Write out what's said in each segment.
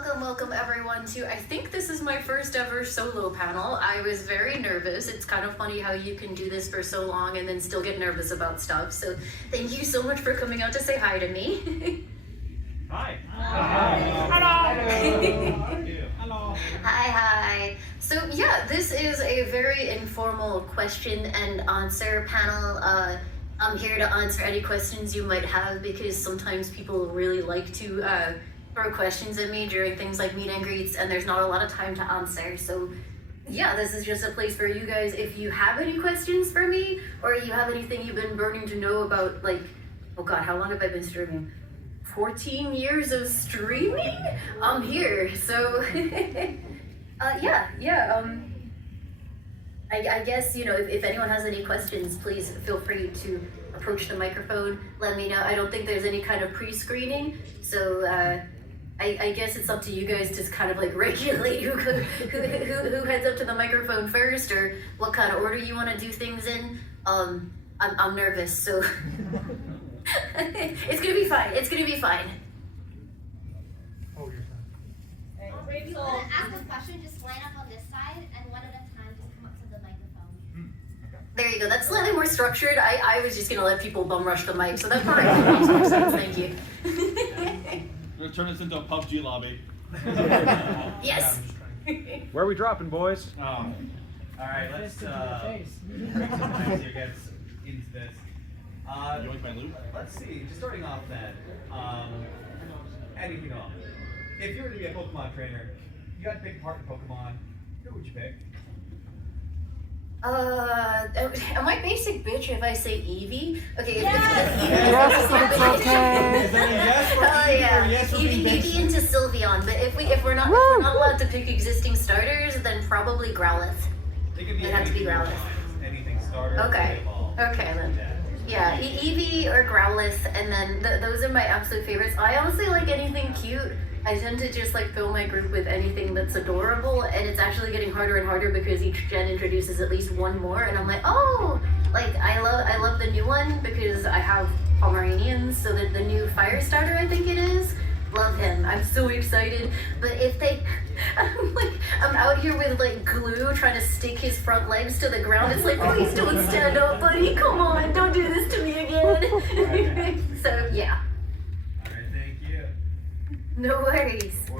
Welcome everyone to, I think this is my first ever solo panel. I was very nervous. It's kind of funny how you can do this for so long and then still get nervous about stuff. So thank you so much for coming out to say hi to me. Hi. Hello. Hi. So yeah, this is a very informal question and answer panel. I'm here to answer any questions you might have because sometimes people really like to throw questions at me during things like meet and greets, and there's not a lot of time to answer. So yeah, this is just a place for you guys. If you have any questions for me, or you have anything you've been burning to know about, like, oh god, how long have I been streaming? 14 years of streaming? I'm here. So I guess, you know, if anyone has any questions, please feel free to approach the microphone. Let me know. I don't think there's any kind of pre-screening, so I guess it's up to you guys to kind of like regulate who heads up to the microphone first, or what kind of order you want to do things in. I'm nervous, so it's gonna be fine. It's gonna be fine. Oh, you're fine. If you want to ask a question, just line up on this side, and one at a time, just come up to the microphone. There you go. That's slightly more structured. I was just gonna let people bum rush the mic, so that probably makes more sense. Thank you. We're gonna turn this into a PUBG lobby. Yes. Where are we dropping, boys? All right, let's bring some minds here, get into this. You like my loot? Let's see, just starting off then. Anything off. If you were to be a Pokemon trainer, you got to pick part in Pokemon, who would you pick? Am I basic bitch if I say Eevee? Okay, Yes, it's okay. Is that a yes for Eevee or yes for being bitch? Eevee into Sylveon, but if we're not allowed to pick existing starters, then probably Growlithe. They could be It'd have to be anything you Growlithe. want. Anything starter. Okay. Evolve. Okay then. Yeah, Eevee or Growlithe, and then those are my absolute favorites. I honestly like anything cute. I tend to just like fill my group with anything that's adorable, and it's actually getting harder and harder because each gen introduces at least one more, and I'm like, oh, like I love the new one because I have Pomeranians, so that the new fire starter, I think it is, love him. I'm so excited. But if they, I'm out here with like glue trying to stick his front legs to the ground. It's like, please don't stand up, buddy. Come on, don't do this to me again. So yeah. All right, thank you. No worries. So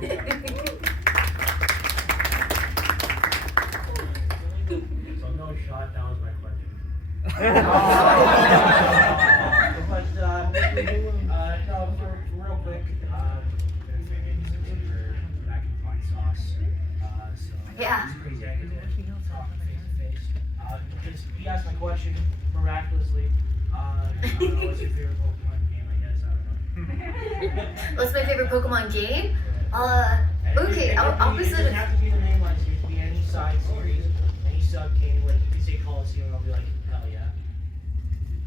no shot, that was my question. No, for real quick, back in fine sauce. So Yeah. it's crazy. I could talk face to face. Because he asked my question miraculously. I don't know what's your favorite Pokemon game, I guess. I don't know. What's my favorite Pokemon game? Okay, It opposite. doesn't have to be the main ones. It could be any side series, any sub game. Like you could say Coliseum, I'll be like, hell yeah.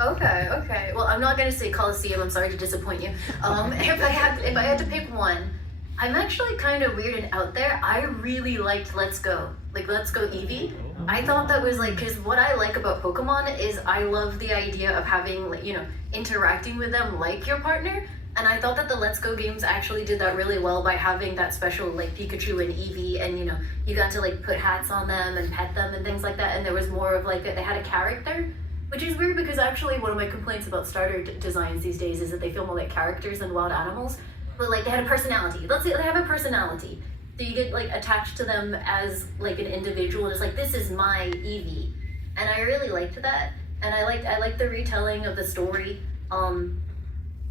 Okay. Well, I'm not gonna say Coliseum. I'm sorry to disappoint you. If I had to pick one, I'm actually kind of weird and out there. I really liked Let's Go. Like Let's Go Eevee. I thought that was like, because what I like about Pokemon is I love the idea of having, like, you know, interacting with them like your partner. And I thought that the Let's Go games actually did that really well by having that special like Pikachu and Eevee, and you know, you got to like put hats on them and pet them and things like that. And there was more of like, they had a character. Which is weird because actually one of my complaints about starter designs these days is that they feel more like characters than wild animals. But like they had a personality. Let's say they have a personality. So you get like attached to them as like an individual. And it's like, this is my Eevee. And I really liked that. And I liked the retelling of the story.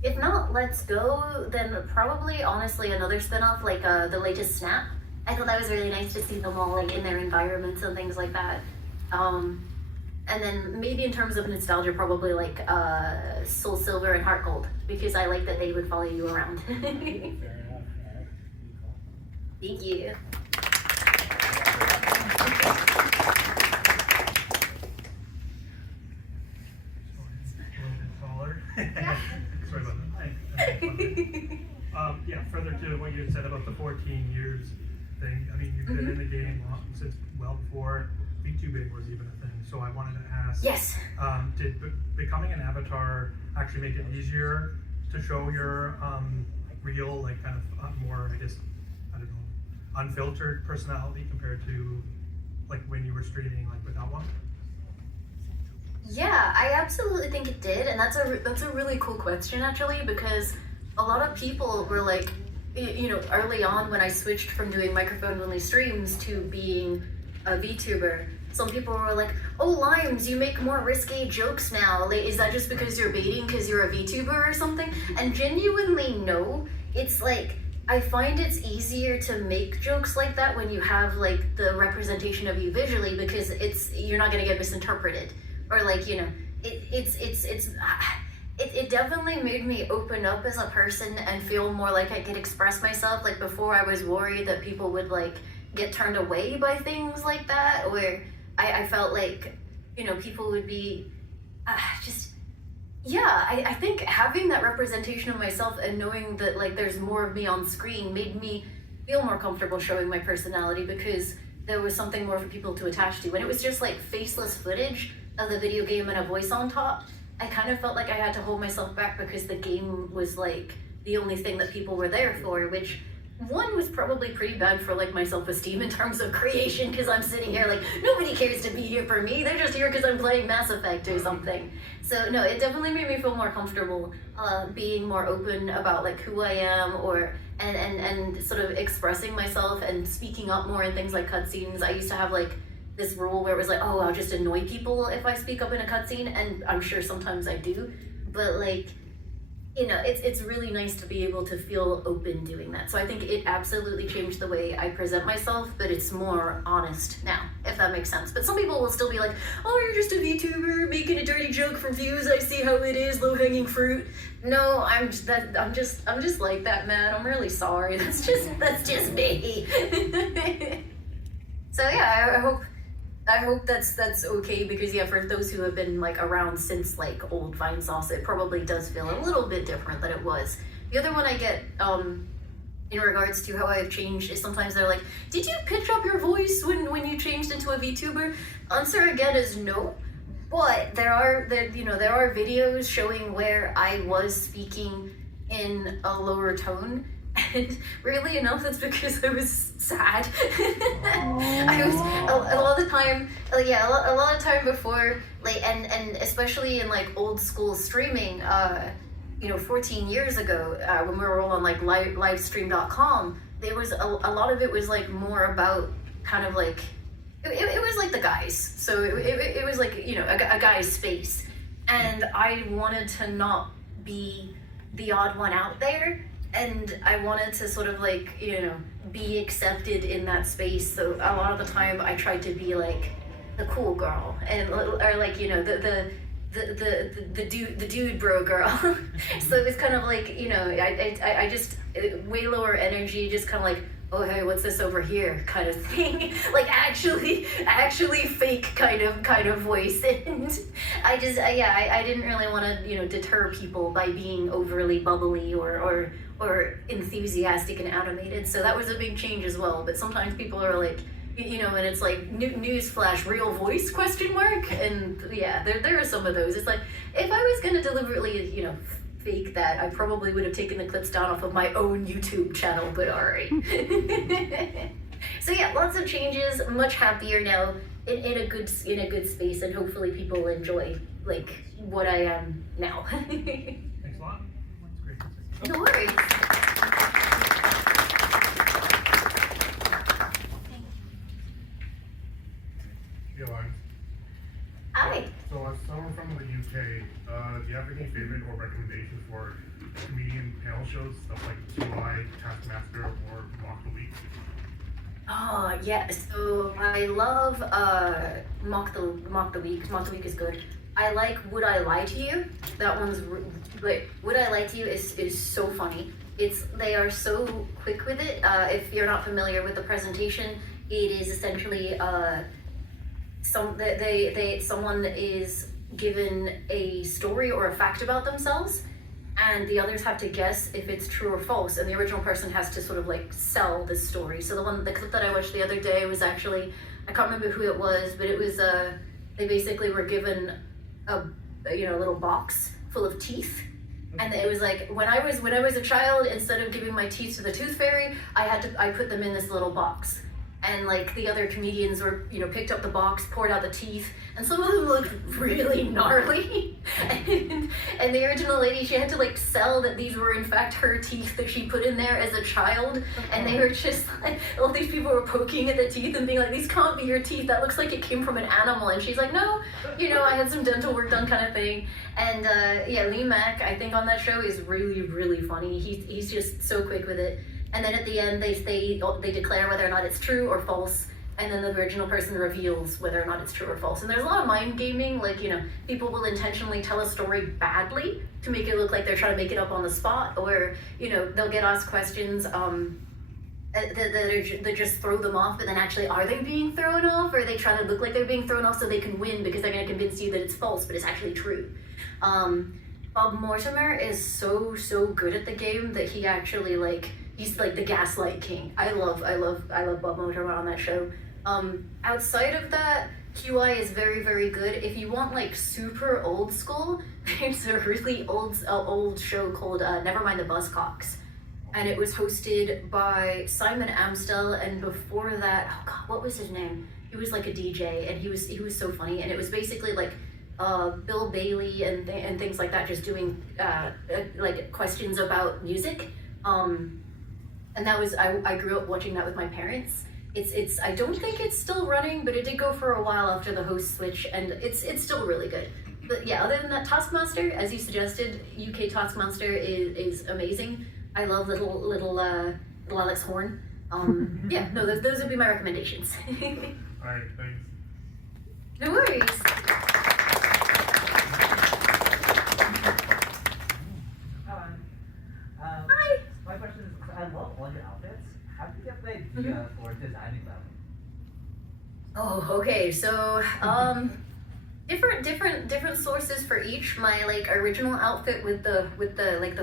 If not Let's Go, then probably honestly another spin-off like the latest Snap. I thought that was really nice to see them all like in their environments and things like that. And then maybe in terms of nostalgia, probably like Soul Silver and Heart Gold, because I like that they would follow you around. Fair enough. All right. Thank you. Sorry about that. Yeah, further to what you had said about the 14 years thing, I mean, you've been in the game since well before VTubing was even a thing, so I wanted to ask, Yes. Did becoming an avatar actually make it easier to show your real, like, kind of more, I guess, I don't know, unfiltered personality compared to like when you were streaming like without one? Yeah, I absolutely think it did, and that's a really cool question actually, because a lot of people were like, you know, early on when I switched from doing microphone-only streams to being a VTuber, some people were like, "Oh, Limes, you make more risque jokes now. Like, is that just because you're baiting because you're a VTuber or something?" And genuinely, no. It's like, I find it's easier to make jokes like that when you have like the representation of you visually, because you're not gonna get misinterpreted, or like, you know, it definitely made me open up as a person and feel more like I could express myself. Like before, I was worried that people would like get turned away by things like that, or I felt like, you know, people would be I think having that representation of myself and knowing that like there's more of me on screen made me feel more comfortable showing my personality, because there was something more for people to attach to. When it was just like faceless footage of the video game and a voice on top, I kind of felt like I had to hold myself back because the game was like the only thing that people were there for, which one was probably pretty bad for like my self-esteem in terms of creation, because I'm sitting here like, nobody cares to be here for me, they're just here because I'm playing Mass Effect or something. So no, it definitely made me feel more comfortable being more open about like who I am, or and sort of expressing myself and speaking up more in things like cutscenes. I used to have like this rule where it was like, oh, I'll just annoy people if I speak up in a cutscene, and I'm sure sometimes I do, but like, you know, it's really nice to be able to feel open doing that. So I think it absolutely changed the way I present myself, but it's more honest now, if that makes sense. But some people will still be like, oh, you're just a VTuber making a dirty joke for views, I see how it is, low-hanging fruit. No, I'm just like that, man. I'm really sorry. That's just me. So yeah, I hope that's okay, because yeah, for those who have been like around since like old Vine Sauce, it probably does feel a little bit different than it was. The other one I get in regards to how I've changed is sometimes they're like, did you pitch up your voice when you changed into a VTuber? Answer again is no, but there are videos showing where I was speaking in a lower tone. And weirdly enough, that's because I was sad. I was a lot of the time, a lot of time before, like, and especially in like old school streaming, 14 years ago, when we were all on like livestream.com, there was a lot of it was like more about kind of like, it was like the guys. So it was like, you know, a guy's space. And I wanted to not be the odd one out there. And I wanted to sort of like, you know, be accepted in that space. So a lot of the time I tried to be like the cool girl, and or like, you know, the dude bro girl. So it was kind of like, you know, I just way lower energy, just kind of like, oh hey, what's this over here kind of thing. Like actually fake kind of voice. And I didn't really want to, you know, deter people by being overly bubbly or enthusiastic and animated. So that was a big change as well. But sometimes people are like, you know, and it's like newsflash, real voice ? And yeah, there are some of those. It's like, if I was gonna deliberately, you know, fake that, I probably would have taken the clips down off of my own YouTube channel, but alright. So yeah, lots of changes, much happier now, in a good space, and hopefully people enjoy like what I am now. Thanks a lot. That's great. No worries. Hey, Lauren. Hi. So as someone from the UK, do you have any favorite or recommendations for comedian panel shows, stuff like QI, Taskmaster, or Mock the Week? Oh yeah, so I love Mock the Week. Mock the Week is good. I like Would I Lie to You? That one's like, Would I Lie to You is so funny. They are so quick with it. If you're not familiar with the presentation, it is essentially someone is given a story or a fact about themselves, and the others have to guess if it's true or false, and the original person has to sort of like sell this story. So the clip that I watched the other day was actually, I can't remember who it was, but it was they basically were given a little box full of teeth, And it was like when I was a child, instead of giving my teeth to the tooth fairy, I put them in this little box. And like the other comedians were, picked up the box, poured out the teeth, and some of them looked really gnarly. and the original lady, she had to like sell that these were in fact her teeth that she put in there as a child. And they were just like, all these people were poking at the teeth and being like, these can't be your teeth, that looks like it came from an animal. And she's like, no, I had some dental work done kind of thing. And Lee Mack, I think on that show is really, really funny. He's just so quick with it. And then at the end, they declare whether or not it's true or false, and then the original person reveals whether or not it's true or false. And there's a lot of mind gaming, like, people will intentionally tell a story badly to make it look like they're trying to make it up on the spot, or, they'll get asked questions that just throw them off, but then actually are they being thrown off, or are they trying to look like they're being thrown off so they can win because they're going to convince you that it's false, but it's actually true. Bob Mortimer is so good at the game that he actually, he's like the gaslight king. I love Bob Mortimer on that show. Outside of that, QI is very, very good. If you want like super old school, there's a really old show called Nevermind the Buzzcocks. And it was hosted by Simon Amstel, and before that, oh god, what was his name? He was like a DJ, and he was so funny, and it was basically like Bill Bailey and things like that, just doing like questions about music. And that was, I grew up watching that with my parents. It's I don't think it's still running, but it did go for a while after the host switch, and it's still really good. But yeah, other than that, Taskmaster, as you suggested, UK Taskmaster is amazing. I love little Alex Horn. Yeah, no, those would be my recommendations. Alright, thanks. No worries. Hi. My question is, I love all your outfits. How did you get the idea for designing them? Oh, okay. So, different sources for each. My original outfit with the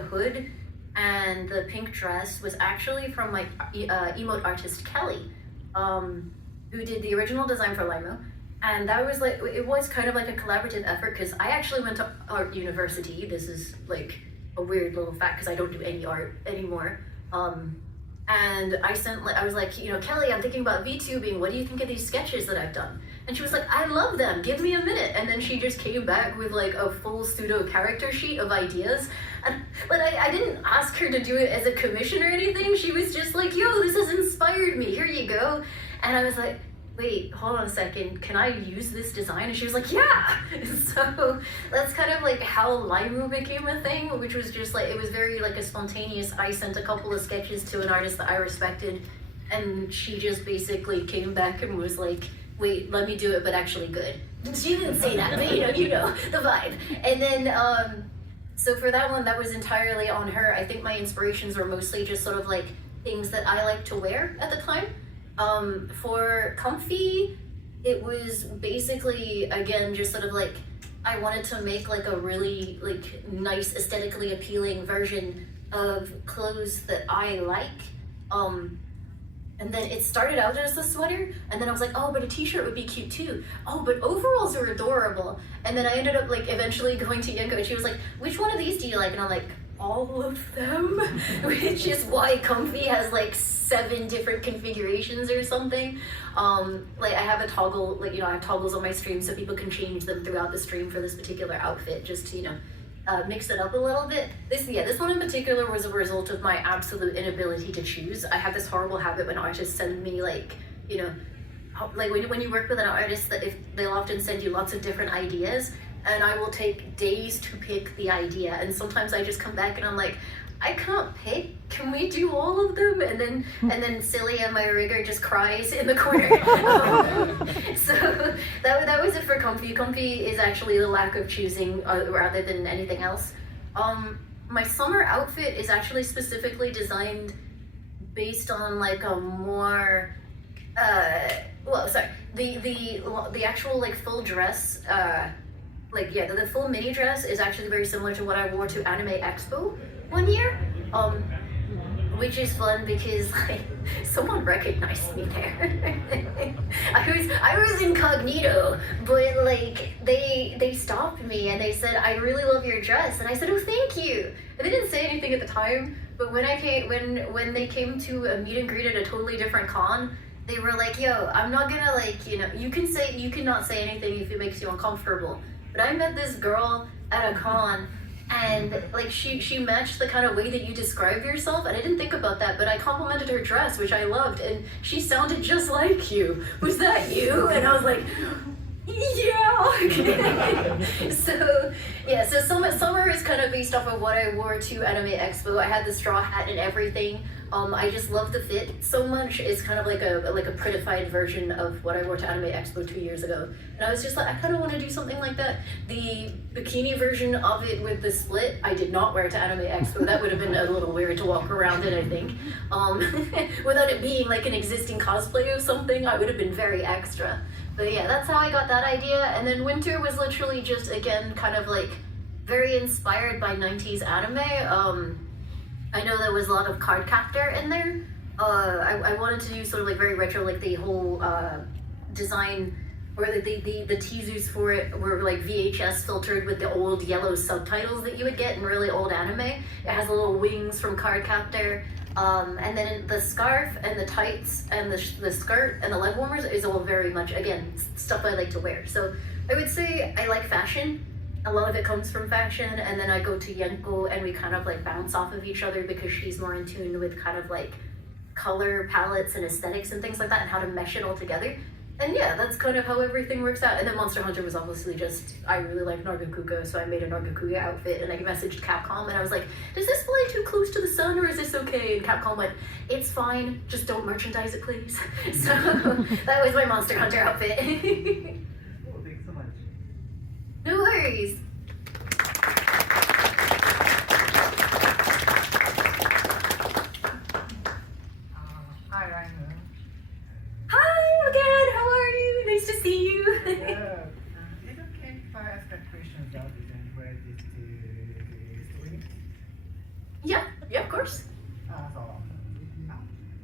hood and the pink dress was actually from my emote artist Kelly, who did the original design for Limo. And that was it was kind of like a collaborative effort, because I actually went to art university. This is like a weird little fact because I don't do any art anymore. And I was like, Kelly, I'm thinking about VTubing. What do you think of these sketches that I've done? And she was like, I love them. Give me a minute. And then she just came back with like a full pseudo character sheet of ideas. But I didn't ask her to do it as a commission or anything. She was just like, yo, this has inspired me. Here you go. And I was like, wait, hold on a second, can I use this design? And she was like, yeah! So that's kind of like how Limu became a thing, which was just it was very a spontaneous, I sent a couple of sketches to an artist that I respected, and she just basically came back and was like, wait, let me do it, but actually good. She didn't say that, but you know, the vibe. And then, so for that one, that was entirely on her. I think my inspirations were mostly just sort of things that I like to wear at the time. For Comfy, it was basically, again, just sort of I wanted to make a really nice, aesthetically appealing version of clothes that I like. And then it started out as a sweater, and then I was like, oh, but a t-shirt would be cute too. Oh, but overalls are adorable. And then I ended up eventually going to Yenko, and she was like, which one of these do you like? And I'm like, all of them, which is why Comfy has 7 different configurations or something. I have a toggle, I have toggles on my stream so people can change them throughout the stream for this particular outfit, just to, mix it up a little bit. This one in particular was a result of my absolute inability to choose. I have this horrible habit when artists send me when you work with an artist, that if they'll often send you lots of different ideas, and I will take days to pick the idea, and sometimes I just come back and I'm like, I can't pick. Can we do all of them? And then Celia, my rigger, just cries in the corner. So that was it for Comfy. Comfy is actually the lack of choosing rather than anything else. My summer outfit is actually specifically designed based on a more the actual full dress. The full mini dress is actually very similar to what I wore to Anime Expo one year. which is fun because like someone recognized me there. I was incognito, but like they stopped me and they said, "I really love your dress," and I said, "Oh, thank you." And they didn't say anything at the time, but when they came to a meet and greet at a totally different con, they were like, "Yo, I'm not gonna like, you know, you cannot say anything if it makes you uncomfortable." But I met this girl at a con, and like she matched the kind of way that you describe yourself, and I didn't think about that, but I complimented her dress, which I loved, and she sounded just like you. Was that you? And I was like, yeah. So summer is kind of based off of what I wore to Anime Expo. I had the straw hat and everything. I just love the fit so much. It's kind of like a prettified version of what I wore to Anime Expo 2 years ago. And I was just like, I kind of want to do something like that. The bikini version of it with the split, I did not wear to Anime Expo. That would have been a little weird to walk around in, I think. Without it being like an existing cosplay of something, I would have been very extra. But yeah, that's how I got that idea. And then winter was literally just, again, kind of like very inspired by 90s anime. I know there was a lot of card captor in there. I wanted to do sort of like very retro, like the whole design, or the teasers for it were like VHS filtered with the old yellow subtitles that you would get in really old anime. It has little wings from card captor. And then the scarf and the tights and the skirt and the leg warmers is all very much, again, stuff I like to wear. So I would say I like fashion. A lot of it comes from fashion, and then I go to Yenko and we kind of like bounce off of each other because she's more in tune with kind of like color palettes and aesthetics and things like that and how to mesh it all together. And yeah, that's kind of how everything works out. And then Monster Hunter was obviously just, I really like Nargacuga, so I made a Nargacuga outfit, and I messaged Capcom and I was like, does this fly too close to the sun or is this okay? And Capcom went, it's fine, just don't merchandise it, please. So that was my Monster Hunter outfit. Oh, thanks so much. No worries. Hi, Ryan. Hi again, how are you? Nice to see you. Is it okay if I ask a question about this and where this is doing? Yeah, of course.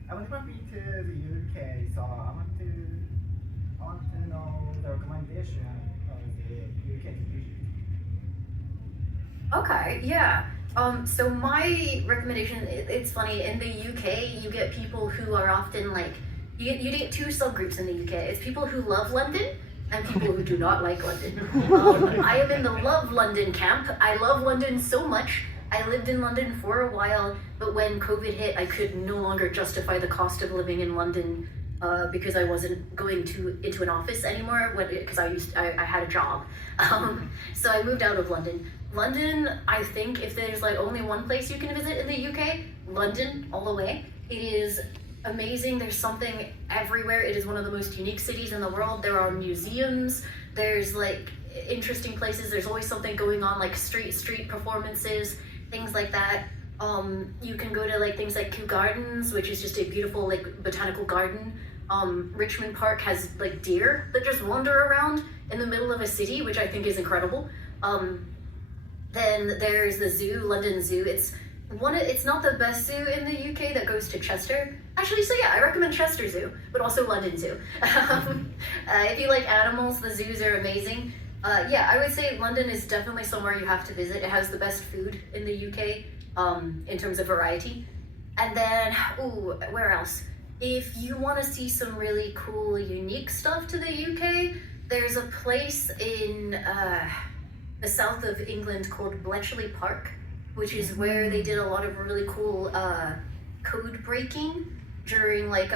I was going to the UK, so I want to know the recommendation of the UK division. Okay, yeah. So my recommendation, it's funny, in the UK, you get people who are often like, you get two subgroups in the UK. It's people who love London and people who do not like London. I am in the love London camp. I love London so much. I lived in London for a while, but when COVID hit, I could no longer justify the cost of living in London because I wasn't going into an office anymore because I had a job. So I moved out of London. London, I think if there's like only one place you can visit in the UK, London all the way. It is amazing. There's something everywhere. It is one of the most unique cities in the world. There are museums. There's like interesting places. There's always something going on, like street performances, things like that. You can go to like things like Kew Gardens, which is just a beautiful like botanical garden. Richmond Park has like deer that just wander around in the middle of a city, which I think is incredible. Then there's the zoo, London Zoo. It's not the best zoo in the UK that goes to Chester. Actually, so yeah, I recommend Chester Zoo, but also London Zoo. If you like animals, the zoos are amazing. Yeah, I would say London is definitely somewhere you have to visit. It has the best food in the UK in terms of variety. And then, where else? If you want to see some really cool, unique stuff to the UK, there's a place in the south of England called Bletchley Park, which is where they did a lot of really cool code breaking during like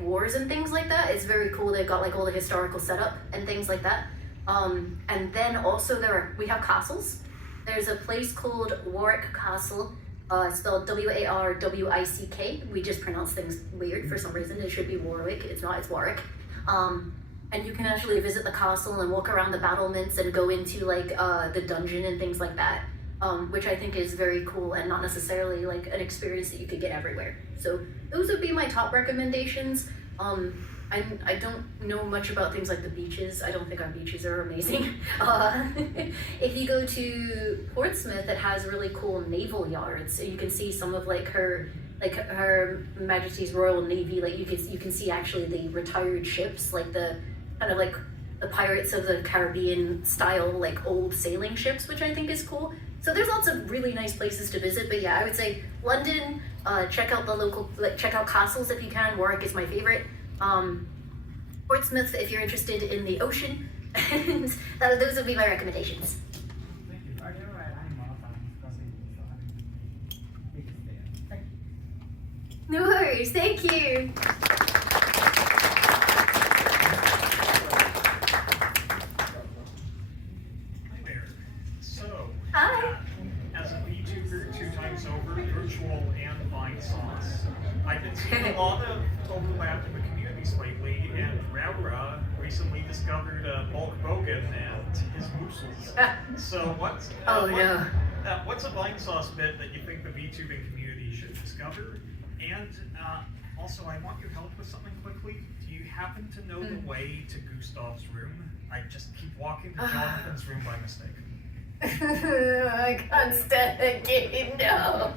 wars and things like that. It's very cool. They've got like all the historical setup and things like that. And then also we have castles. There's a place called Warwick Castle, spelled Warwick. We just pronounce things weird for some reason. It should be Warwick. It's not. It's Warwick. And you can actually visit the castle and walk around the battlements and go into like the dungeon and things like that, which I think is very cool and not necessarily like an experience that you could get everywhere. So those would be my top recommendations. I don't know much about things like the beaches. I don't think our beaches are amazing. If you go to Portsmouth, it has really cool naval yards. So you can see some of like her like Her Majesty's Royal Navy, like you can see actually the retired ships, like the kind of like the Pirates of the Caribbean style, like old sailing ships, which I think is cool. So there's lots of really nice places to visit, but yeah, I would say London, check out the local, like check out castles if you can. Warwick is my favorite. Portsmouth if you're interested in the ocean, and those would be my recommendations. Thank you. Are you right? I'm not discussing this, so I'm big fan. Thank you. No worries, thank you. Hi there. So, Hi. as a VTuber 2 times over, virtual and Vine sauce, I've been seeing a lot of overlap in the communities lately, and Raura recently discovered Bulk Bogan and his moosels. So what's what's a Vine sauce bit that you think the VTubing community should discover? And also, I want your help with something quickly. Do you happen to know the way to Gustav's room? I just keep walking to Jonathan's room by mistake. I can't stand the game, no.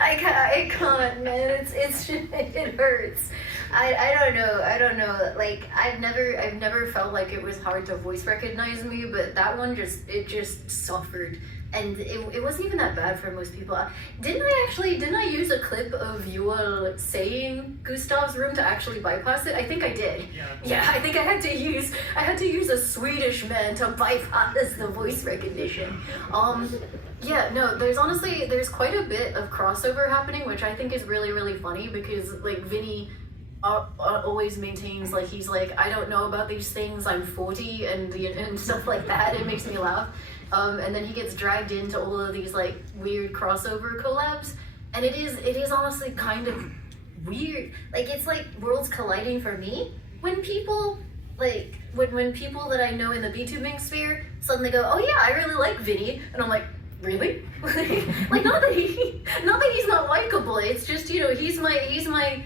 I can't, man. It hurts. I don't know. Like I've never felt like it was hard to voice recognize me, but that one just suffered. And it wasn't even that bad for most people. Didn't I use a clip of you saying Gustav's room to actually bypass it? I think I did. Yeah, I think I had to use a Swedish man to bypass the voice recognition. Yeah, no, there's quite a bit of crossover happening, which I think is really, really funny because like Vinny always maintains like he's like, I don't know about these things, I'm 40 and stuff like that. It makes me laugh. And then he gets dragged into all of these like weird crossover collabs, and it is honestly kind of weird. Like it's like worlds colliding for me when people like when people that I know in the VTubing sphere suddenly go, oh yeah, I really like Vinny, and I'm like, really? Like not that he's not likable. It's just, you know, he's my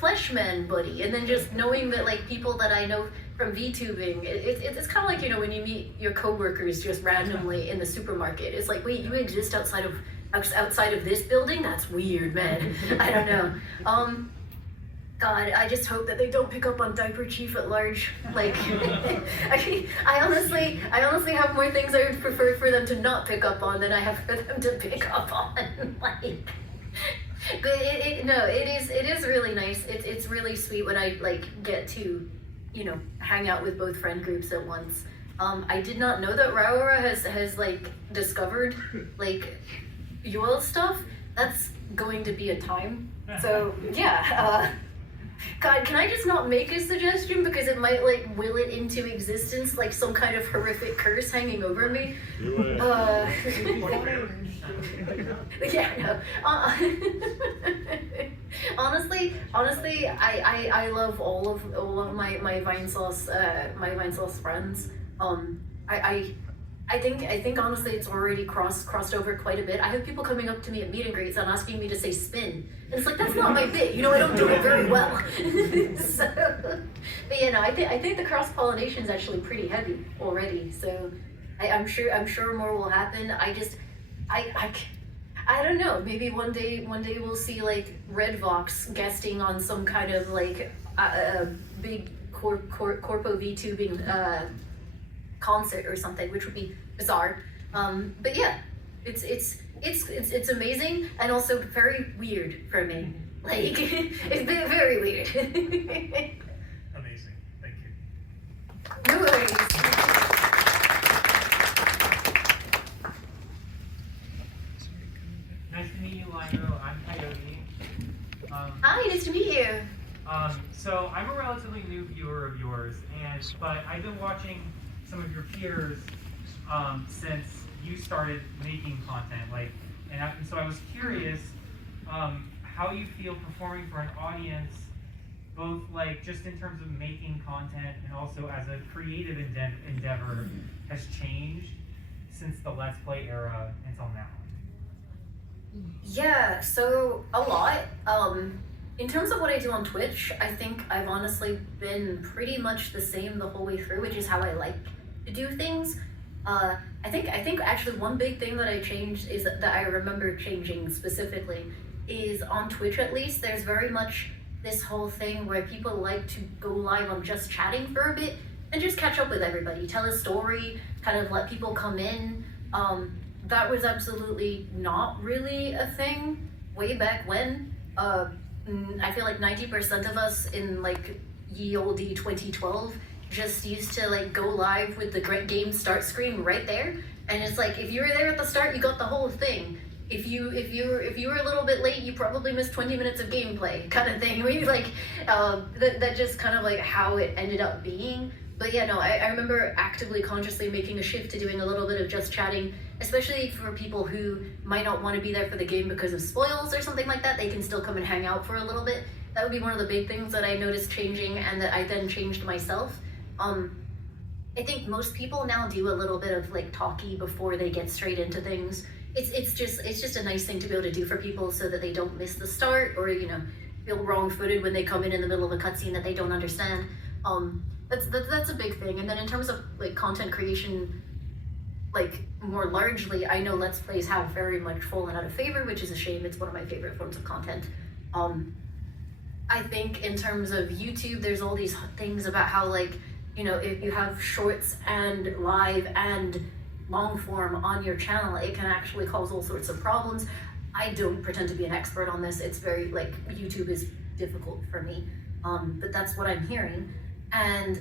fleshman buddy, and then just knowing that like people that I know from VTubing, it's kind of like, you know, when you meet your coworkers just randomly in the supermarket. It's like, wait, you exist outside of this building? That's weird, man. I don't know. God, I just hope that they don't pick up on Diaper Chief at large. Like, I honestly have more things I would prefer for them to not pick up on than I have for them to pick up on. Like. But it is really nice. It's really sweet when I like get to, you know, hang out with both friend groups at once. I did not know that Raura has like discovered like UL stuff. That's going to be a time. So yeah. God, can I just not make a suggestion because it might like will it into existence like some kind of horrific curse hanging over me? Yeah, no. Honestly, I love all of my Vine Sauce friends. I think honestly it's already crossed over quite a bit. I have people coming up to me at meet and greets and asking me to say spin. And it's like, that's not my bit, you know, I don't do it very well. So, but you know, I think the cross-pollination is actually pretty heavy already. So I'm sure more will happen. I don't know, maybe one day we'll see like Red Vox guesting on some kind of like big corpo VTubing concert or something, which would be bizarre. But yeah, it's amazing and also very weird for me. Like it's been very weird. Amazing. Thank you. No worries. Nice to meet you, Lino. I'm Coyote. Hi, nice to meet you. So I'm a relatively new viewer of yours, but I've been watching some of your peers since you started making content. So I was curious how you feel performing for an audience, both like just in terms of making content and also as a creative endeavor has changed since the Let's Play era until now. Yeah, so a lot. In terms of what I do on Twitch, I think I've honestly been pretty much the same the whole way through, which is how I like to do things. I think actually one big thing that I changed is that I remember changing specifically is on Twitch at least, there's very much this whole thing where people like to go live on just chatting for a bit and just catch up with everybody, tell a story, kind of let people come in. That was absolutely not really a thing way back when. I feel like 90% of us in like ye olde 2012 just used to like go live with the great game start screen right there, and it's like if you were there at the start, you got the whole thing. If you were a little bit late, you probably missed 20 minutes of gameplay, kind of thing. Where you like that just kind of like how it ended up being. But yeah, no, I remember actively, consciously making a shift to doing a little bit of just chatting, especially for people who might not want to be there for the game because of spoils or something like that. They can still come and hang out for a little bit. That would be one of the big things that I noticed changing and that I then changed myself. I think most people now do a little bit of like talkie before they get straight into things. It's just a nice thing to be able to do for people so that they don't miss the start or, you know, feel wrong-footed when they come in the middle of a cutscene that they don't understand. That's a big thing. And then in terms of like content creation, like more largely, I know Let's Plays have very much fallen out of favor, which is a shame. It's one of my favorite forms of content. I think in terms of YouTube, there's all these things about how like, you know, if you have shorts and live and long form on your channel, it can actually cause all sorts of problems. I don't pretend to be an expert on this. It's very like, YouTube is difficult for me, but that's what I'm hearing. And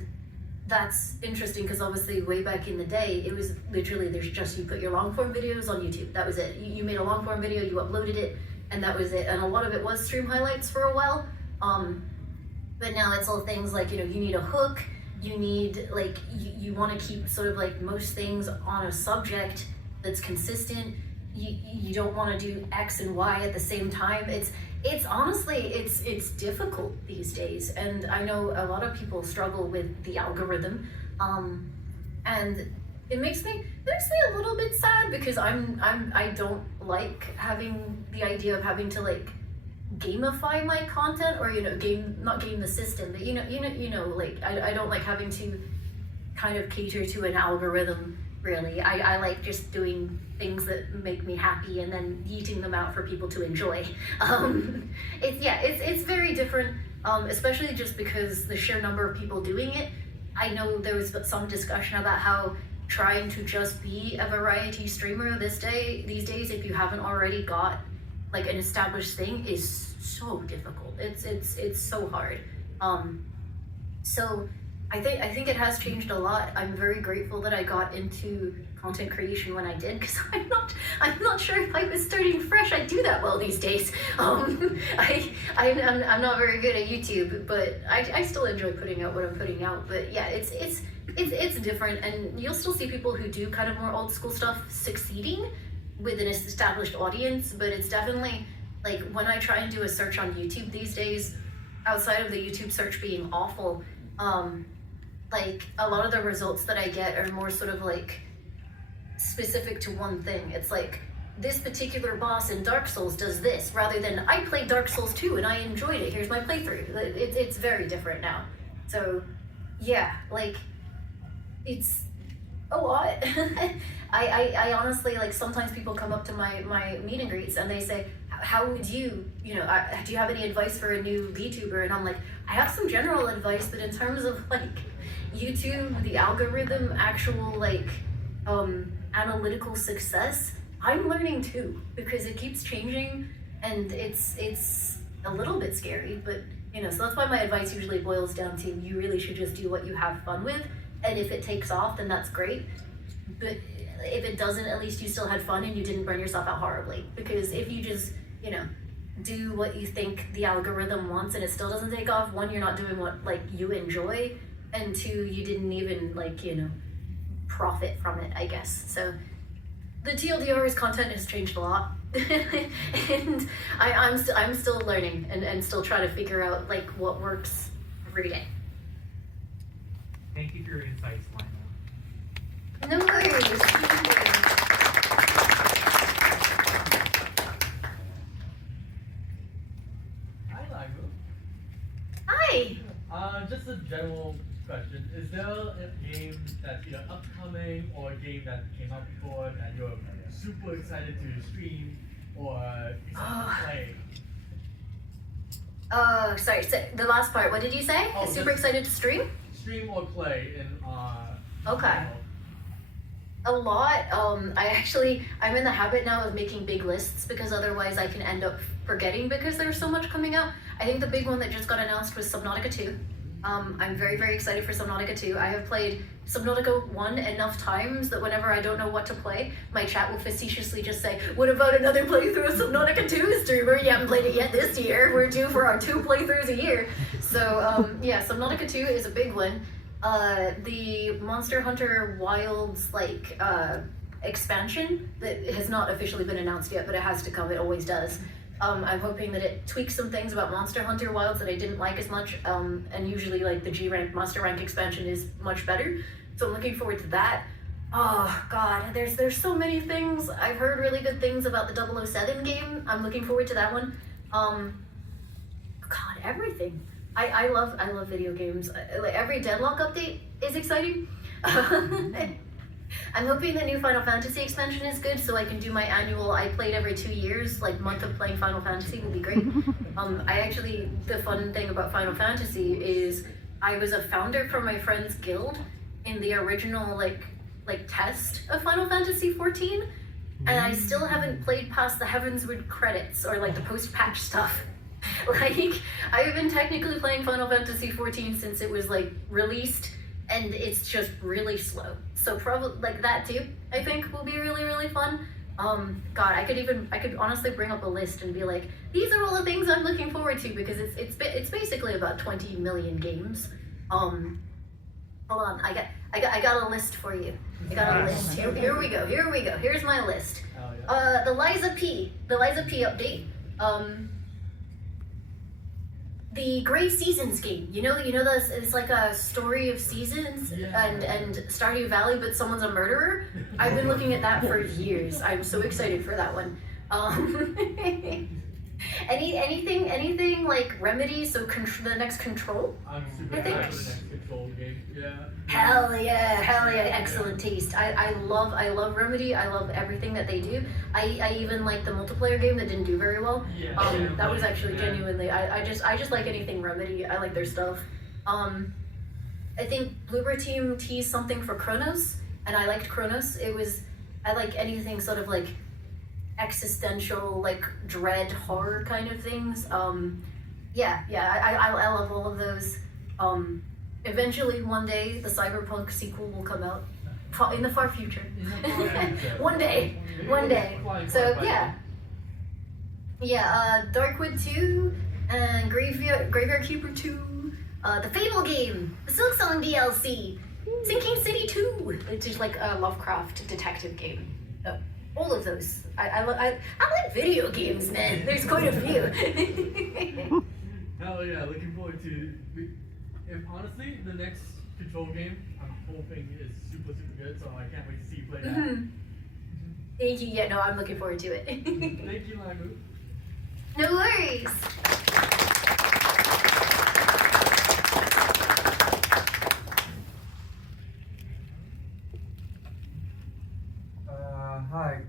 that's interesting because obviously way back in the day, it was literally, there's just, you put your long form videos on YouTube. That was it. You made a long form video, you uploaded it, and that was it. And a lot of it was stream highlights for a while. But now it's all things like, you know, you need a hook, you need like, you want to keep sort of like most things on a subject that's consistent. You don't want to do X and Y at the same time. It's honestly, it's difficult these days. And I know a lot of people struggle with the algorithm. And it makes me a little bit sad because I don't like having the idea of having to like gamify my content, or, you know, not game the system, but you know, like I don't like having to kind of cater to an algorithm, really. I like just doing things that make me happy and then yeeting them out for people to enjoy. It's very different, especially just because the sheer number of people doing it. I know there was some discussion about how trying to just be a variety streamer these days, if you haven't already got like an established thing, is so difficult. It's so hard. So I think it has changed a lot. I'm very grateful that I got into content creation when I did, because I'm not sure if I was starting fresh I'd do that well these days. I'm not very good at YouTube, but I still enjoy putting out what I'm putting out. But yeah, it's different, and you'll still see people who do kind of more old school stuff succeeding with an established audience, but it's definitely like when I try and do a search on YouTube these days, outside of the YouTube search being awful, like a lot of the results that I get are more sort of like specific to one thing. It's like, this particular boss in Dark Souls does this, rather than I played Dark Souls 2 and I enjoyed it, here's my playthrough. It's very different now. So yeah, like it's a lot. I honestly, like, sometimes people come up to my meet and greets and they say, how would you, do you have any advice for a new VTuber? And I'm like, I have some general advice, but in terms of like YouTube, the algorithm, actual like analytical success, I'm learning too, because it keeps changing and it's a little bit scary, but so that's why my advice usually boils down to, you really should just do what you have fun with, and if it takes off, then that's great. But if it doesn't, at least you still had fun and you didn't burn yourself out horribly. Because if you just, do what you think the algorithm wants and it still doesn't take off, one, you're not doing what like you enjoy, and two, you didn't even like, profit from it, I guess. So the TLDR's content has changed a lot. And I'm still learning and still trying to figure out like what works every day. Thank you for your insights, Lina. No worries. Hi, Lago. Hi. Just a general question. Is there a game that's either upcoming or a game that came out before that you're super excited to stream or excited to play? Sorry, so the last part, what did you say? Oh, Super excited to stream? Stream or play in Okay. A lot. I'm in the habit now of making big lists because otherwise I can end up forgetting because there's so much coming out. I think the big one that just got announced was Subnautica 2. I'm very, very excited for Subnautica 2. I have played Subnautica 1 enough times that whenever I don't know what to play, my chat will facetiously just say, what about another playthrough of Subnautica 2, streamer? You haven't played it yet this year. We're due for our 2 playthroughs a year. So, yeah, Subnautica 2 is a big one. The Monster Hunter Wilds, expansion that has not officially been announced yet, but it has to come. It always does. I'm hoping that it tweaks some things about Monster Hunter Wilds that I didn't like as much, and usually the G rank, Master Rank expansion is much better. So I'm looking forward to that. Oh god, there's so many things. I've heard really good things about the 007 game. I'm looking forward to that one. God, everything. I love video games. Every Deadlock update is exciting. I'm hoping the new Final Fantasy expansion is good so I can do my annual I played every 2 years, month of playing Final Fantasy will be great. The fun thing about Final Fantasy is I was a founder for my friend's guild in the original test of Final Fantasy 14, and I still haven't played past the Heavensward credits or the post-patch stuff. I've been technically playing Final Fantasy 14 since it was released, and it's just really slow. So probably that too, I think will be really, really fun. God, I could honestly bring up a list and be like, these are all the things I'm looking forward to because it's basically about 20 million games. Hold on, I got a list for you. I got a list. Here we go. Here's my list. The Liza P update. The Grey Seasons game, you know this. It's like a story of seasons and Stardew Valley, but someone's a murderer. I've been looking at that for years. I'm so excited for that one. Anything like Remedy? So the next Control. I'm super excited for the next Control game. Yeah. Hell yeah! Excellent taste. I love Remedy. I love everything that they do. I even like the multiplayer game that didn't do very well. That was actually genuinely. I just like anything Remedy. I like their stuff. I think Bloober Team teased something for Chronos, and I liked Chronos. I like anything sort of existential, dread horror kind of things. I love all of those. Eventually, one day, the Cyberpunk sequel will come out in the far future. One day. So Darkwood 2 and Graveyard Keeper 2, the Fable game, the Silksong DLC, Sinking City 2, which is a Lovecraft detective game. All of those. I like video games, man. There's quite a few. Hell yeah, looking forward to. Honestly, the next Control game, I'm hoping is super good, so I can't wait to see you play that. Thank you. Yeah, no, I'm looking forward to it. Thank you, Limu. No worries. Hi.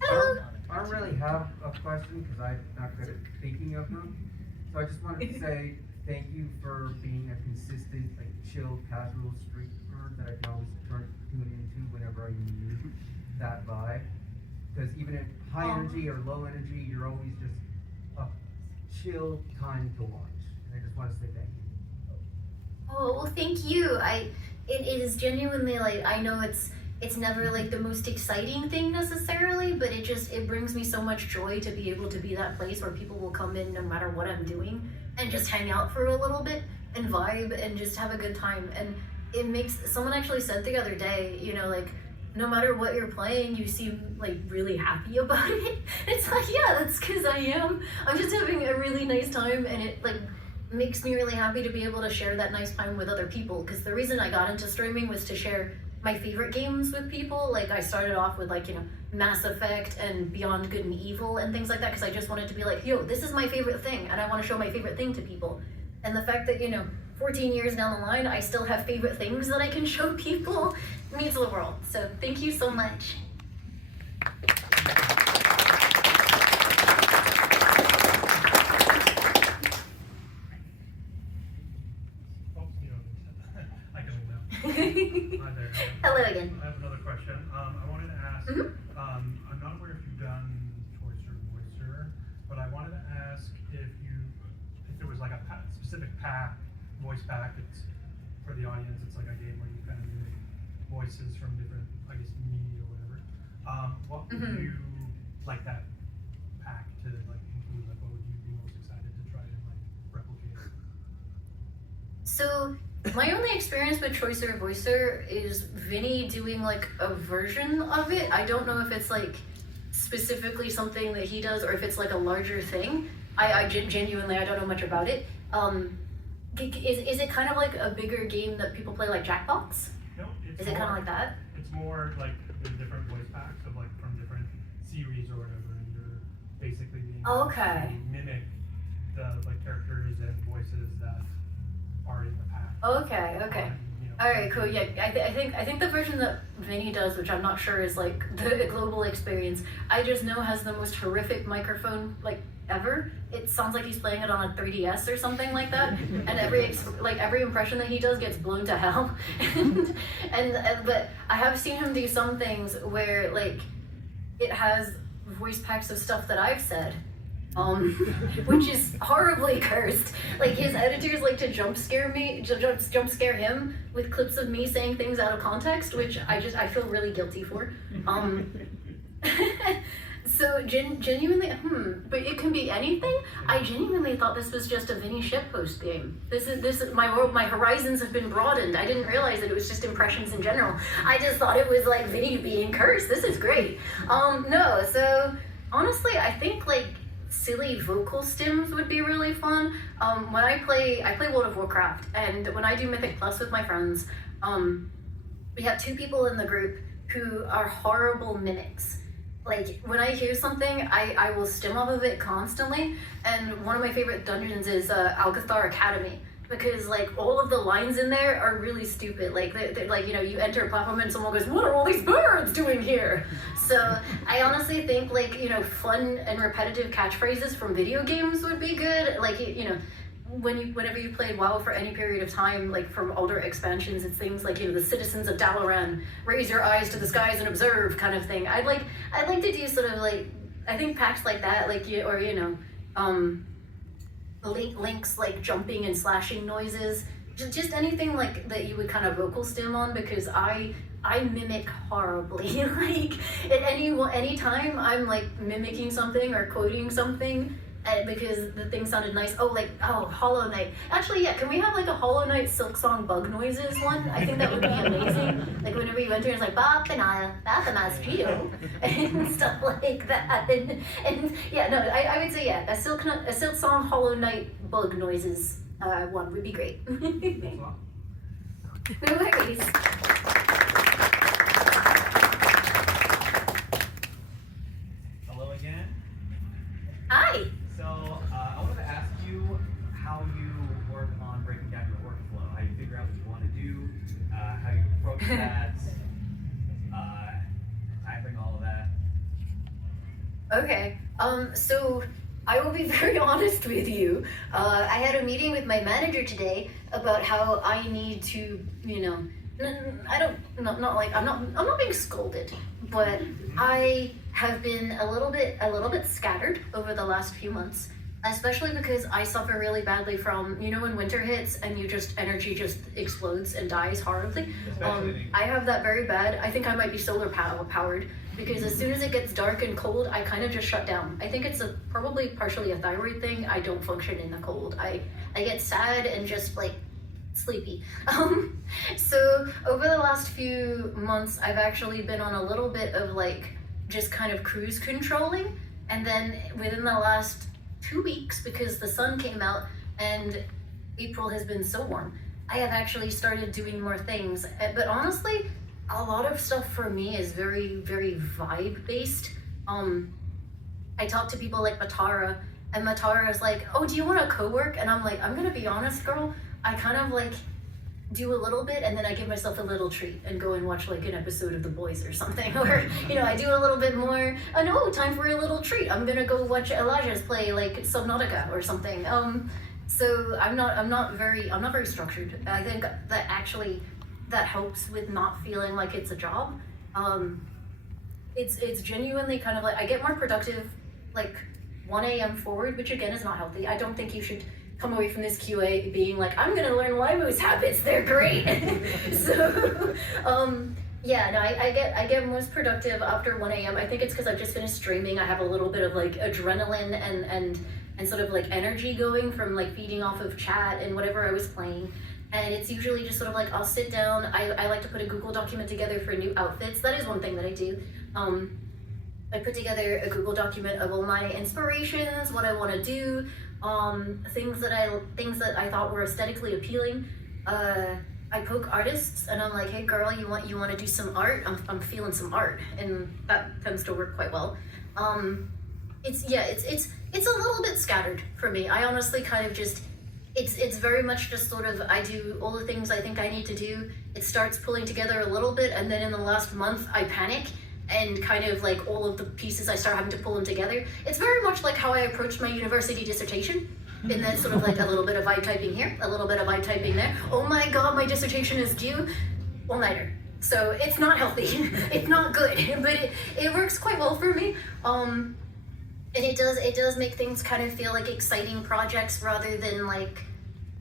Hello. I don't really have a question because I'm not good at thinking of them. So I just wanted to say thank you for being a consistent, chill, casual streamer that I can always tune into whenever I need that vibe. Because even at high energy or low energy, you're always just a chill time to watch. And I just want to say thank you. Oh, well, thank you. It is genuinely I know it's never the most exciting thing necessarily, but it brings me so much joy to be able to be that place where people will come in no matter what I'm doing and just hang out for a little bit and vibe and just have a good time. And it makes, someone actually said the other day, no matter what you're playing, you seem really happy about it. It's yeah, that's because I am. I'm just having a really nice time, and it makes me really happy to be able to share that nice time with other people. Because the reason I got into streaming was to share my favorite games with people. I started off with Mass Effect and Beyond Good and Evil and things like that because I just wanted to be yo, this is my favorite thing, and I want to show my favorite thing to people. And the fact that 14 years down the line, I still have favorite things that I can show people means the world. So thank you so much. pack, voice pack. It's for the audience. It's like a game where you kind of mimic voices from different, I guess, media or whatever. What would you like that pack to like include? Like, what would you be most excited to try and like replicate? So my only experience with Choicer Voicer is Vinny doing like a version of it. I don't know if it's like specifically something that he does or if it's like a larger thing. I genuinely, I don't know much about it. Is it kind of like a bigger game that people play like Jackbox? No, it's Is it kind of like that? It's more like the different voice packs of like from different series or whatever, and you're basically being able Okay. to mimic the like characters and voices that are in the pack. Okay, okay. You know, All right, cool. Yeah, I think the version that Vinny does, which I'm not sure is like the global experience, I just know has the most horrific microphone like ever. It sounds like he's playing it on a 3DS or something like that, and every impression that he does gets blown to hell. and but I have seen him do some things where like it has voice packs of stuff that I've said. Which is horribly cursed. Like his editors like to jump scare him with clips of me saying things out of context, which I feel really guilty for. So genuinely, but it can be anything. I genuinely thought this was just a Vinny Shitpost game. This is my horizons have been broadened. I didn't realize that it was just impressions in general. I just thought it was like Vinny being cursed. This is great. No, so honestly, I think like silly vocal stims would be really fun. When I play World of Warcraft, and when I do Mythic Plus with my friends, we have two people in the group who are horrible mimics. Like when I hear something, I will stim off of it constantly. And one of my favorite dungeons is Alcathar Academy, because like all of the lines in there are really stupid. Like they're like, you know, you enter a platform and someone goes, "What are all these birds doing here?" So I honestly think like, you know, fun and repetitive catchphrases from video games would be good. Like, you know, whenever you played WoW for any period of time, like from older expansions, it's things like, you know, the citizens of Dalaran, raise your eyes to the skies and observe kind of thing. I'd like to do sort of like, I think packs like that, like, or, you know, links like jumping and slashing noises, just anything like that you would kind of vocal stim on, because I mimic horribly. Like at any time I'm like mimicking something or quoting something because the thing sounded nice. Hollow Knight. Actually, yeah, can we have like a Hollow Knight Silk Song Bug Noises one? I think that would be amazing. Like whenever you enter, it's like Bapanaya, Bathamaspio, and stuff like that. And yeah, no, I would say yeah, a Silk Song Hollow Knight Bug Noises one would be great. No worries. Hello again. Hi. So, I wanted to ask you how you work on breaking down your workflow, how you figure out what you want to do, how you approach that, typing all of that. Okay, so I will be very honest with you. I had a meeting with my manager today about how I need to, you know, I'm not being scolded, but I have been a little bit scattered over the last few months, especially because I suffer really badly from, you know, when winter hits and energy just explodes and dies horribly. I have that very bad. I think I might be solar powered, because as soon as it gets dark and cold, I kind of just shut down. I think it's probably partially a thyroid thing. I don't function in the cold. I get sad and just like sleepy. So over the last few months, I've actually been on a little bit of like just kind of cruise controlling, and then within the last 2 weeks, because the sun came out and April has been so warm, I have actually started doing more things. But honestly, a lot of stuff for me is very, very vibe based. I talk to people like Matara, and Matara is like, "Oh, do you want to co-work?" And I'm like, "I'm gonna be honest, girl, I kind of like do a little bit, and then I give myself a little treat and go and watch like an episode of The Boys or something." Or, you know, I do a little bit more, no, time for a little treat, I'm gonna go watch Elijah's play like Subnautica or something. So I'm not very structured. I think that actually that helps with not feeling like it's a job. It's genuinely kind of like I get more productive like 1 a.m. forward, which again is not healthy. I don't think you should come away from this QA being like, I'm gonna learn Limealicious habits, they're great. So, yeah, no, I get most productive after 1 a.m. I think it's because I've just finished streaming. I have a little bit of like adrenaline and sort of like energy going from like feeding off of chat and whatever I was playing. And it's usually just sort of like, I'll sit down, I like to put a Google document together for new outfits. That is one thing that I do. I put together a Google document of all my inspirations, what I want to do, things that I thought were aesthetically appealing. I poke artists and I'm like, hey girl, you want to do some art? I'm feeling some art, and that tends to work quite well. It's a little bit scattered for me. I honestly kind of just, it's very much just sort of, I do all the things I think I need to do. It starts pulling together a little bit, and then in the last month I panic, and kind of like all of the pieces I start having to pull them together. It's very much like how I approached my university dissertation. And then sort of like a little bit of vibe typing here, a little bit of vibe typing there. Oh my god, my dissertation is due. All-nighter. So it's not healthy. It's not good, but it works quite well for me. And it does make things kind of feel like exciting projects rather than like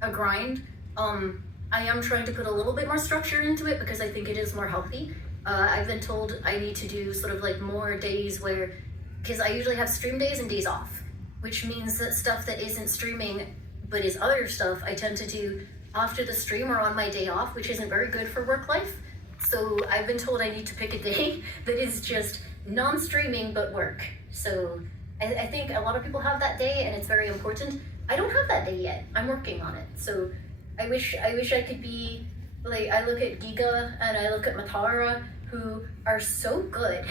a grind. I am trying to put a little bit more structure into it because I think it is more healthy. I've been told I need to do sort of like more days where, because I usually have stream days and days off, which means that stuff that isn't streaming but is other stuff I tend to do after the stream or on my day off, which isn't very good for work life. So I've been told I need to pick a day that is just non-streaming but work. So I think a lot of people have that day and it's very important. I don't have that day yet. I'm working on it. So I wish I could be like, I look at Giga and I look at Matara, who are so good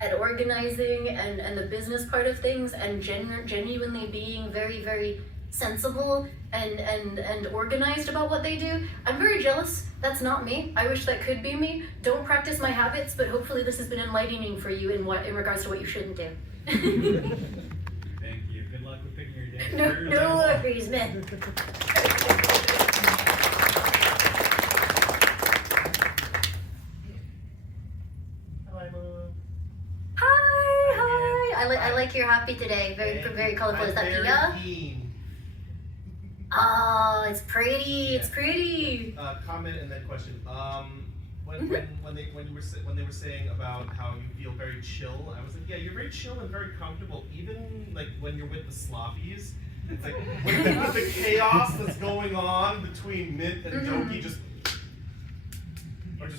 at organizing and the business part of things, and genuinely being very, very sensible and organized about what they do. I'm very jealous. That's not me. I wish that could be me. Don't practice my habits, but hopefully this has been enlightening for you in regards to what you shouldn't do. Thank you. Good luck with picking your day. No worries, man. I like your happy today. Very colorful. Is that Pia? Oh, it's pretty. Yeah. It's pretty. Comment and then question. When they were saying about how you feel very chill, I was like, yeah, you're very chill and very comfortable, even like when you're with the sloppies. It's like with the chaos that's going on between Mint and Doki, just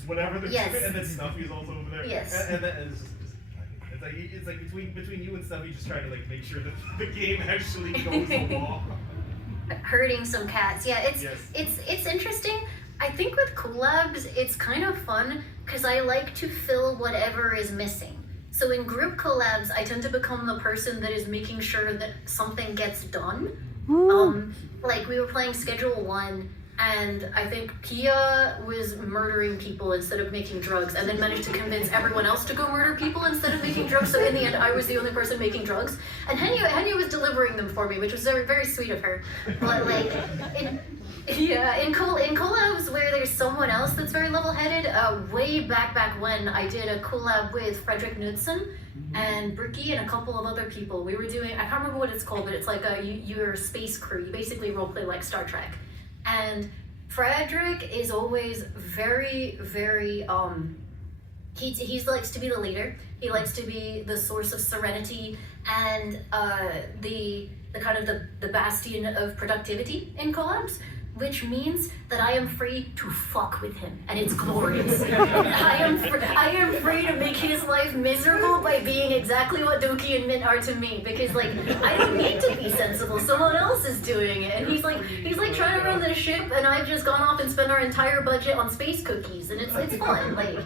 whatever they're doing, and then Snuffy's also over there. Yes. And then it's like between you and Snuffy, just trying to like make sure that the game actually goes along. Herding some cats. Yeah, it's interesting. I think with collabs, it's kind of fun because I like to fill whatever is missing. So in group collabs, I tend to become the person that is making sure that something gets done. Like we were playing Schedule 1, and I think Pia was murdering people instead of making drugs, and then managed to convince everyone else to go murder people instead of making drugs. So in the end, I was the only person making drugs, and Henya was delivering them for me, which was very, very sweet of her. But like, in collabs where there's someone else that's very level-headed, way back when I did a collab with Frederick Knudsen and Bricky and a couple of other people. We were doing, I can't remember what it's called, but it's like your space crew. You basically roleplay like Star Trek. And Frederick is always very, very, he likes to be the leader. He likes to be the source of serenity and the kind of the bastion of productivity in collabs, which means that I am free to fuck with him, and it's glorious. I am free to make his life miserable by being exactly what Doki and Mint are to me, because like I don't need to be sensible. Someone else is doing it, and he's like trying to run the ship, and I've just gone off and spent our entire budget on space cookies, and it's fun. Like,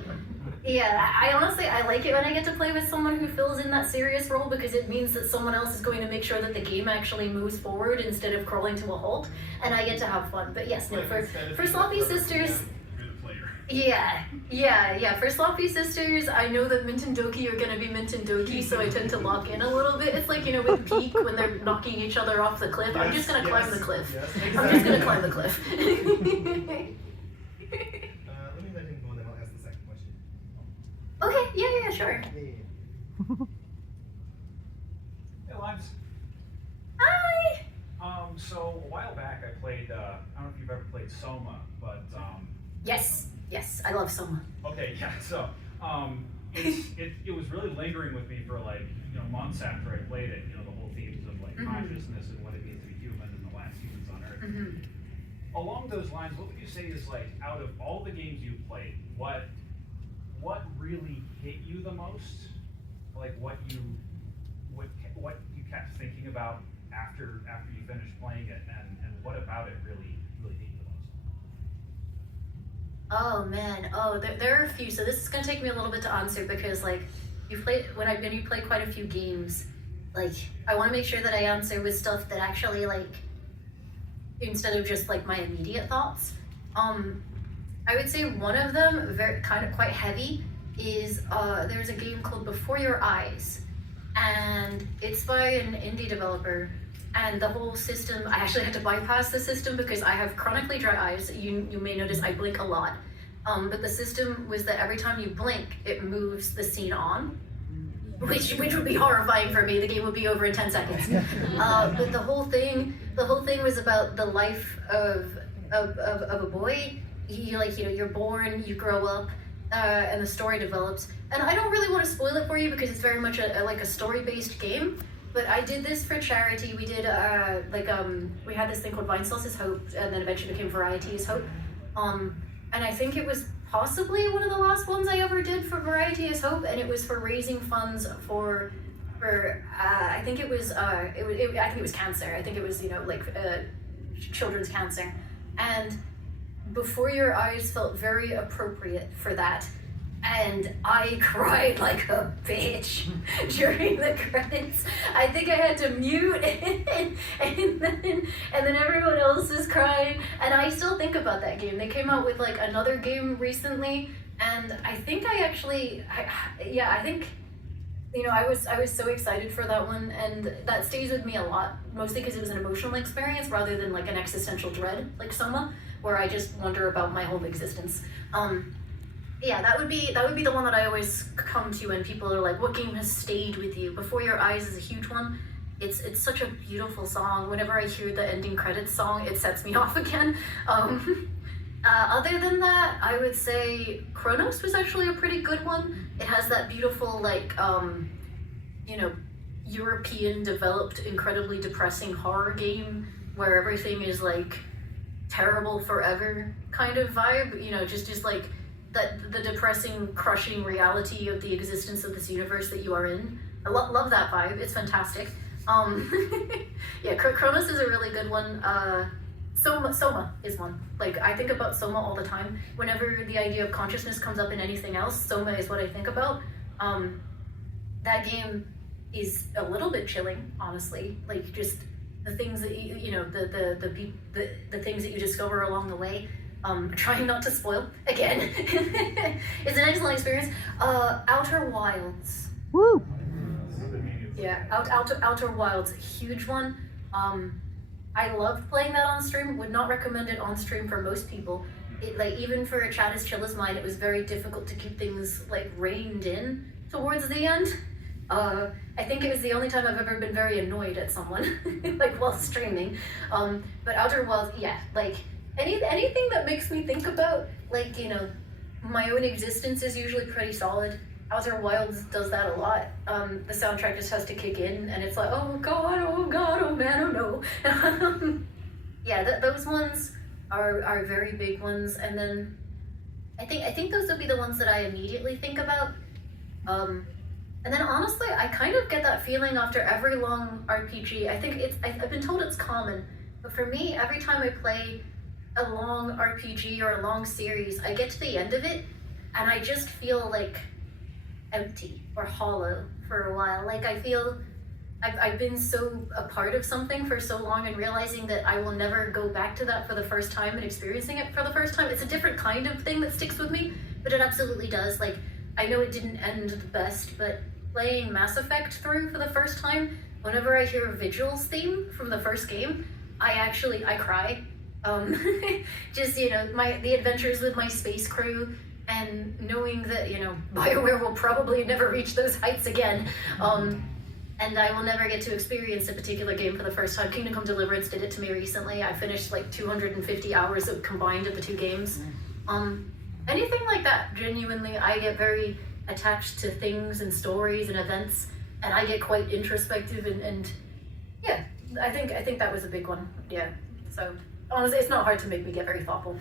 yeah, I honestly like it when I get to play with someone who fills in that serious role, because it means that someone else is going to make sure that the game actually moves forward instead of crawling to a halt, and I get to have fun. But yes, no, for Sloppy Sisters, yeah, for Sloppy Sisters, I know that Mint and Doki are gonna be Mint and Doki, so I tend to lock in a little bit. It's like, you know, with Peak, when they're knocking each other off the cliff, I'm just gonna climb the cliff. Yes, exactly. I'm just gonna climb the cliff. Let me let him go and then I'll ask the second question. Okay, yeah, sure. Hey, Limes. Hi! So a while back I played, I don't know if you've ever played Soma, but Yes, I love Soma. okay, yeah, so it was really lingering with me for like, months after I played it, the whole themes of like consciousness and what it means to be human and the last humans on Earth. Along those lines, what would you say is like, out of all the games you've played, what really hit you the most? Like what you kept thinking about after you finished playing it, and what about it really hit you the most? Oh man, there are a few. So this is gonna take me a little bit to answer because like you play quite a few games. Like I want to make sure that I answer with stuff that actually like instead of just like my immediate thoughts. I would say one of them, quite heavy, is there's a game called Before Your Eyes, and it's by an indie developer. And the whole system, I actually had to bypass the system because I have chronically dry eyes. You may notice I blink a lot. But the system was that every time you blink, it moves the scene on, which would be horrifying for me. The game would be over in 10 seconds. But the whole thing was about the life of a boy. You're born, you grow up, and the story develops. And I don't really want to spoil it for you because it's very much a story-based game. But I did this for charity. We did we had this thing called Vine Sauce is Hope, and then eventually became Variety is Hope. And I think it was possibly one of the last ones I ever did for Variety is Hope, and it was for raising funds for I think it was cancer. I think it was children's cancer. And Before Your Eyes felt very appropriate for that. And I cried like a bitch during the credits. I think I had to mute and then everyone else is crying. And I still think about that game. They came out with like another game recently, and I think I was so excited for that one, and that stays with me a lot, mostly because it was an emotional experience rather than like an existential dread like Soma, where I just wonder about my whole existence. Yeah, that would be the one that I always come to when people are like, what game has stayed with you? Before Your Eyes is a huge one. It's such a beautiful song. Whenever I hear the ending credits song, it sets me off again. Other than that, I would say Chronos was actually a pretty good one. It has that beautiful European developed, incredibly depressing horror game where everything is like terrible forever kind of vibe. Just like the depressing, crushing reality of the existence of this universe that you are in. I love that vibe. It's fantastic. Yeah, Chronos is a really good one. Soma is one. Like, I think about Soma all the time. Whenever the idea of consciousness comes up in anything else, Soma is what I think about. That game is a little bit chilling, honestly. Like, just the things that the things that you discover along the way. Trying not to spoil again. It's an excellent experience. Outer Wilds. Woo! Yeah, Outer Wilds, huge one. I loved playing that on stream. Would not recommend it on stream for most people. Even for a chat as chill as mine, it was very difficult to keep things reined in towards the end. I think it was the only time I've ever been very annoyed at someone, while streaming. But Outer Wilds, yeah, anything that makes me think about, my own existence is usually pretty solid. Outer Wilds does that a lot. The soundtrack just has to kick in, and it's like, oh god, oh man, oh no. Yeah, those ones are very big ones, and then I think those would be the ones that I immediately think about. And then honestly, I kind of get that feeling after every long RPG. I think I've been told it's common, but for me, every time I play a long RPG or a long series, I get to the end of it and I just feel empty or hollow for a while. I feel I've been so a part of something for so long, and realizing that I will never go back to that for the first time and experiencing it for the first time. It's a different kind of thing that sticks with me, but it absolutely does. I know it didn't end the best, but playing Mass Effect through for the first time, whenever I hear Vigil's theme from the first game, I cry. Just, the adventures with my space crew, and knowing that, BioWare will probably never reach those heights again. and I will never get to experience a particular game for the first time. Kingdom Come Deliverance did it to me recently. I finished like 250 hours of combined of the two games. Anything like that, genuinely, I get very attached to things and stories and events, and I get quite introspective and yeah, I think that was a big one. Yeah, so honestly, it's not hard to make me get very thoughtful.